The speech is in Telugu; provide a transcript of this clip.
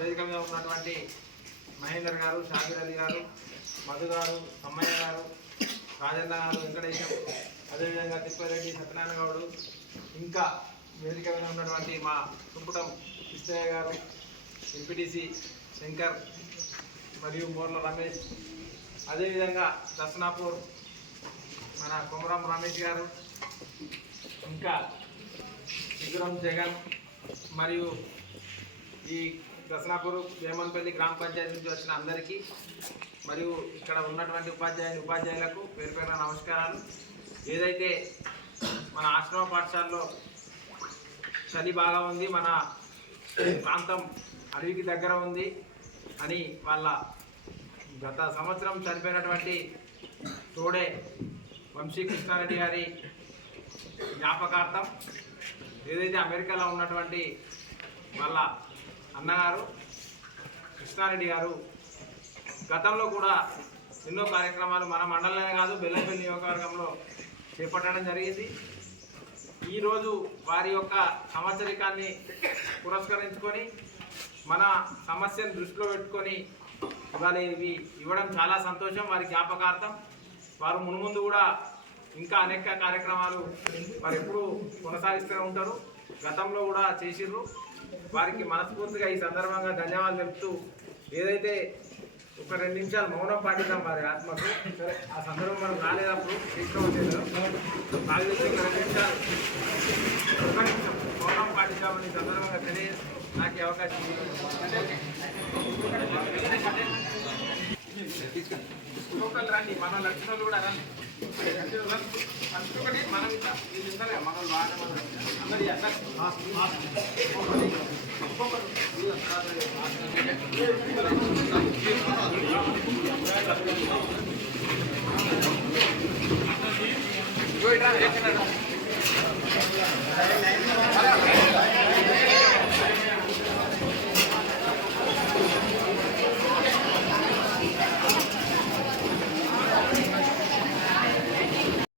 వేదిక మీద ఉన్నటువంటి మహేందర్ గారు, షాకిర్ అలీ గారు, మధు గారు, అమ్మయ్య గారు, రాజన్న గారు, వెంకటేశం, అదేవిధంగా తిప్పారెడ్డి, సత్యనారాయణ గౌడు, ఇంకా వేదిక మీద ఉన్నటువంటి మా కుంపుటం కృష్ణయ్య గారు, ఎంపీటీసీ శంకర్ మరియు మోర్ల రమేష్, అదేవిధంగా దర్శనాపూర్ మన కొమరం రమేష్ గారు, ఇంకా విగ్రహం జగన్ మరియు ఈ దర్శనాపూర్ వేమన్పల్లి గ్రామ పంచాయతీ నుంచి వచ్చిన అందరికీ మరియు ఇక్కడ ఉన్నటువంటి ఉపాధ్యాయులకు పేరు పేరున నమస్కారాలు. ఏదైతే మన ఆశ్రమ పాఠశాలలో చలి బాగా ఉంది, మన ప్రాంతం అడవికి దగ్గర ఉంది అని వాళ్ళ గత సంవత్సరం చనిపోయినటువంటి తోడే వంశీ కృష్ణారెడ్డి గారి జ్ఞాపకార్థం ఏదైతే అమెరికాలో ఉన్నటువంటి వాళ్ళ అన్నగారు కృష్ణారెడ్డి గారు గతంలో కూడా ఎన్నో కార్యక్రమాలు మన మండలమే కాదు బెల్లంపల్లి నియోజకవర్గంలో చేపట్టడం జరిగింది. ఈరోజు వారి యొక్క సంవత్సరికాన్ని పురస్కరించుకొని మన సమస్యను దృష్టిలో పెట్టుకొని ఇవాళ ఇవి ఇవ్వడం చాలా సంతోషం. వారి జ్ఞాపకార్థం వారు మున్ముందు కూడా ఇంకా అనేక కార్యక్రమాలు వారు ఎప్పుడూ కొనసాగిస్తూనే ఉంటారు, గతంలో కూడా చేసిర్రు. వారికి మనస్ఫూర్తిగా ఈ సందర్భంగా ధన్యవాదాలు తెలుపుతూ ఏదైతే ఒక 2 నిమిషాలు మౌనం పాటిద్దాం వారి ఆత్మకు. సరే, ఆ సందర్భం మనం రాలేదప్పుడు తీసుకువచ్చేది నాకు తెలిసి 2 నిమిషాలు ఒక నిమిషం మౌనం పాటిద్దామని సందర్భంగా తెలియ నాకు అవకాశం లోకల్ రండి, మన లక్షణాలు కూడా రండి పంచుకొని మనం ఇట్లా వీళ్ళు ఇస్తారే మనం బాగా అందరి అందరూ